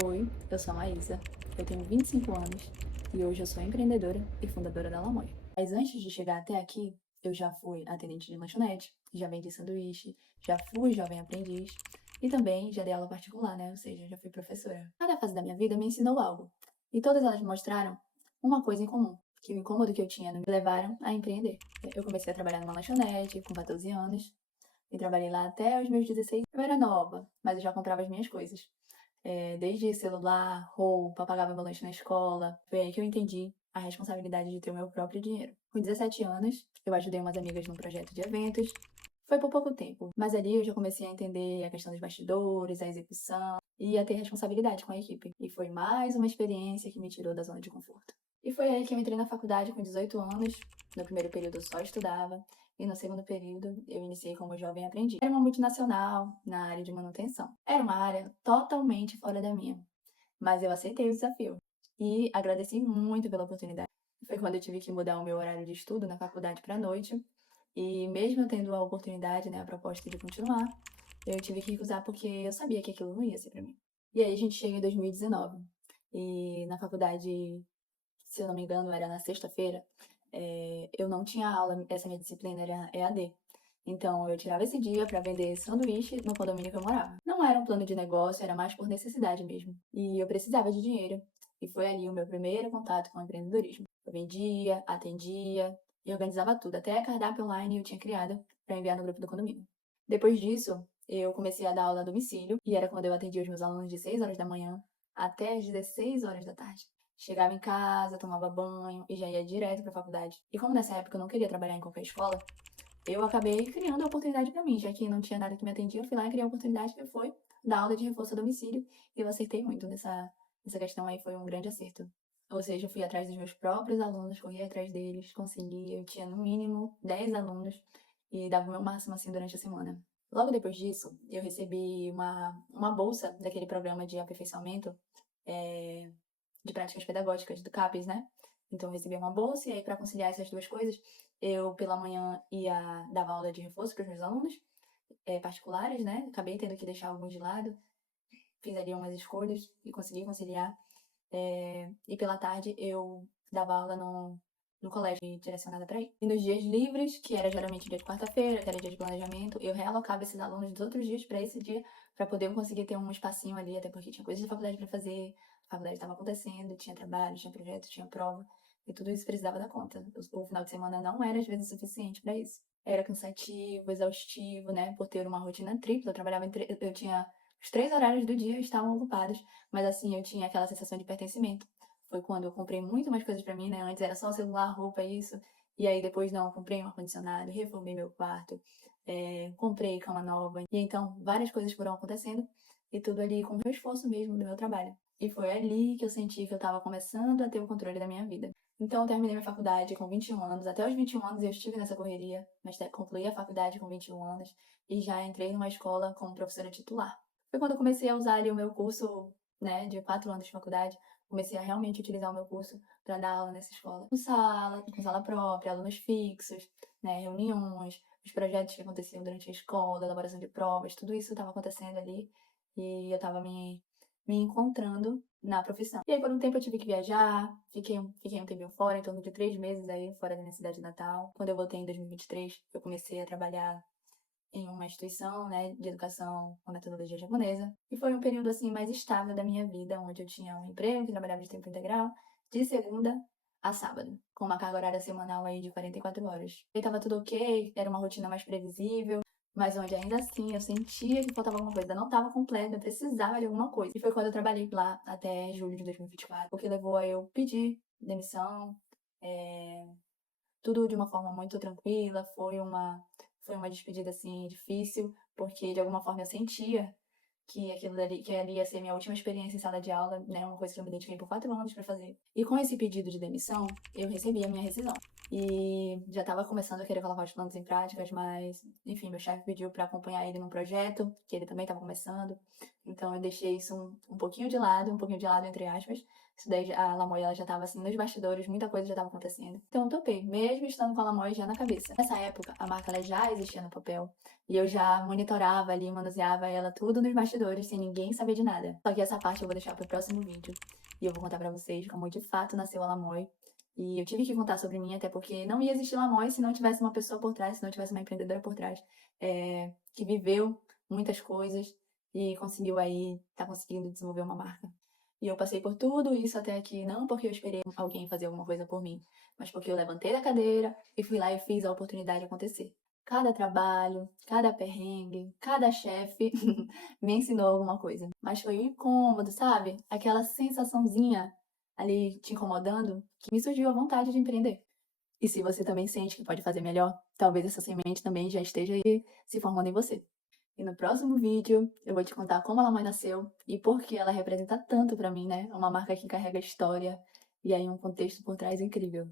Oi, eu sou a Maísa, eu tenho 25 anos e hoje eu sou empreendedora e fundadora da Lamoia. Mas antes de chegar até aqui, eu já fui atendente de lanchonete, já vendi sanduíche, já fui jovem aprendiz e também já dei aula particular, né? Ou seja, já fui professora. Cada fase da minha vida me ensinou algo e todas elas mostraram uma coisa em comum, que o incômodo que eu tinha me levaram a empreender. Eu comecei a trabalhar numa lanchonete com 14 anos e trabalhei lá até os meus 16. Eu era nova, mas eu já comprava as minhas coisas. Desde celular, roupa, pagava meu lanche na escola. Foi aí que eu entendi a responsabilidade de ter o meu próprio dinheiro. Com 17 anos, eu ajudei umas amigas num projeto de eventos. Foi por pouco tempo, mas ali eu já comecei a entender a questão dos bastidores, a execução e a ter responsabilidade com a equipe. E foi mais uma experiência que me tirou da zona de conforto. E foi aí que eu entrei na faculdade com 18 anos. No primeiro período eu só estudava e no segundo período eu iniciei como jovem aprendiz. Era uma multinacional na área de manutenção. Era uma área totalmente fora da minha, mas eu aceitei o desafio e agradeci muito pela oportunidade. Foi quando eu tive que mudar o meu horário de estudo na faculdade para a noite e mesmo eu tendo a oportunidade, né, a proposta de continuar, eu tive que recusar porque eu sabia que aquilo não ia ser para mim. E aí a gente chega em 2019 e na faculdade, se eu não me engano, era na sexta-feira, eu não tinha aula, essa minha disciplina era EAD. Então, eu tirava esse dia para vender sanduíche no condomínio que eu morava. Não era um plano de negócio, era mais por necessidade mesmo. E eu precisava de dinheiro. E foi ali o meu primeiro contato com o empreendedorismo. Eu vendia, atendia e organizava tudo. Até cardápio online eu tinha criado para enviar no grupo do condomínio. Depois disso, eu comecei a dar aula a domicílio. E era quando eu atendia os meus alunos de 6 horas da manhã até as 16 horas da tarde. Chegava em casa, tomava banho e já ia direto para a faculdade. E como nessa época eu não queria trabalhar em qualquer escola, eu acabei criando a oportunidade para mim, já que não tinha nada que me atendia, eu fui lá e criei a oportunidade que foi dar aula de reforço a domicílio, e eu acertei muito nessa questão aí, foi um grande acerto. Ou seja, eu fui atrás dos meus próprios alunos, corri atrás deles, consegui, eu tinha no mínimo 10 alunos e dava o meu máximo assim durante a semana. Logo depois disso, eu recebi uma bolsa daquele programa de aperfeiçoamento é, de práticas pedagógicas do CAPES, né? Então eu recebia uma bolsa e aí para conciliar essas duas coisas, eu pela manhã dava aula de reforço para os meus alunos particulares, né? Acabei tendo que deixar alguns de lado, fiz ali umas escolhas e consegui conciliar. E pela tarde eu dava aula no colégio direcionada para ir. E nos dias livres, que era geralmente dia de quarta-feira, que era dia de planejamento, eu realocava esses alunos dos outros dias para esse dia, para poder conseguir ter um espacinho ali, até porque tinha coisas da faculdade para fazer, a faculdade estava acontecendo, tinha trabalho, tinha projeto, tinha prova, e tudo isso precisava dar conta. O final de semana não era às vezes suficiente para isso. Era cansativo, exaustivo, né, por ter uma rotina tripla. Eu tinha os 3 horários do dia estavam ocupados, mas assim, eu tinha aquela sensação de pertencimento. Foi quando eu comprei muito mais coisas pra mim, né? Antes era só celular, roupa, isso. E aí depois não, eu comprei um ar-condicionado, reformei meu quarto, comprei cama nova. E então várias coisas foram acontecendo e tudo ali com o meu esforço mesmo do meu trabalho. E foi ali que eu senti que eu estava começando a ter o controle da minha vida. Então eu terminei minha faculdade com 21 anos. Até os 21 anos eu estive nessa correria, mas concluí a faculdade com 21 anos e já entrei numa escola como professora titular. Foi quando eu comecei a usar ali o meu curso, né, de 4 anos de faculdade, comecei a realmente utilizar o meu curso para dar aula nessa escola. Com sala própria, alunos fixos, né, reuniões, os projetos que aconteciam durante a escola, elaboração de provas, tudo isso estava acontecendo ali e eu estava me encontrando na profissão. E aí, por um tempo, eu tive que viajar, fiquei um tempinho fora, em torno de 3 meses aí, fora da minha cidade natal. Quando eu voltei em 2023, eu comecei a trabalhar em uma instituição, né, de educação com metodologia japonesa. E foi um período, assim, mais estável da minha vida, onde eu tinha um emprego que trabalhava de tempo integral, de segunda a sábado, com uma carga horária semanal aí de 44 horas. E tava tudo ok, era uma rotina mais previsível, mas onde ainda assim eu sentia que faltava alguma coisa, não estava completa, eu precisava de alguma coisa. E foi quando eu trabalhei lá até julho de 2024, o que levou a eu pedir demissão, é, tudo de uma forma muito tranquila, foi uma despedida, assim, difícil, porque de alguma forma eu sentia que ali ia ser minha última experiência em sala de aula, né, uma coisa que eu me dediquei por 4 anos para fazer. E com esse pedido de demissão, eu recebi a minha rescisão. E já estava começando a querer colocar os planos em práticas, mas, enfim, meu chefe pediu para acompanhar ele num projeto, que ele também estava começando. Então eu deixei isso um pouquinho de lado entre aspas, Isso daí a Lamoy, ela já tava assim nos bastidores, muita coisa já tava acontecendo. Então eu topei, mesmo estando com a Lamoy já na cabeça. Nessa época, a marca ela já existia no papel. E eu já monitorava ali, manuseava ela tudo nos bastidores, sem ninguém saber de nada. Só que essa parte eu vou deixar pro próximo vídeo. E eu vou contar pra vocês como de fato nasceu a Lamoy. E eu tive que contar sobre mim, até porque não ia existir Lamoy se não tivesse uma pessoa por trás, se não tivesse uma empreendedora por trás, que viveu muitas coisas e conseguiu aí, tá conseguindo desenvolver uma marca. E eu passei por tudo isso até aqui, não porque eu esperei alguém fazer alguma coisa por mim, mas porque eu levantei da cadeira e fui lá e fiz a oportunidade acontecer. Cada trabalho, cada perrengue, cada chefe me ensinou alguma coisa. Mas foi um incômodo, sabe? Aquela sensaçãozinha ali te incomodando que me surgiu a vontade de empreender. E se você também sente que pode fazer melhor, talvez essa semente também já esteja aí se formando em você. E no próximo vídeo eu vou te contar como a Lamoi nasceu e por que ela representa tanto pra mim, né? Uma marca que carrega história e aí um contexto por trás incrível.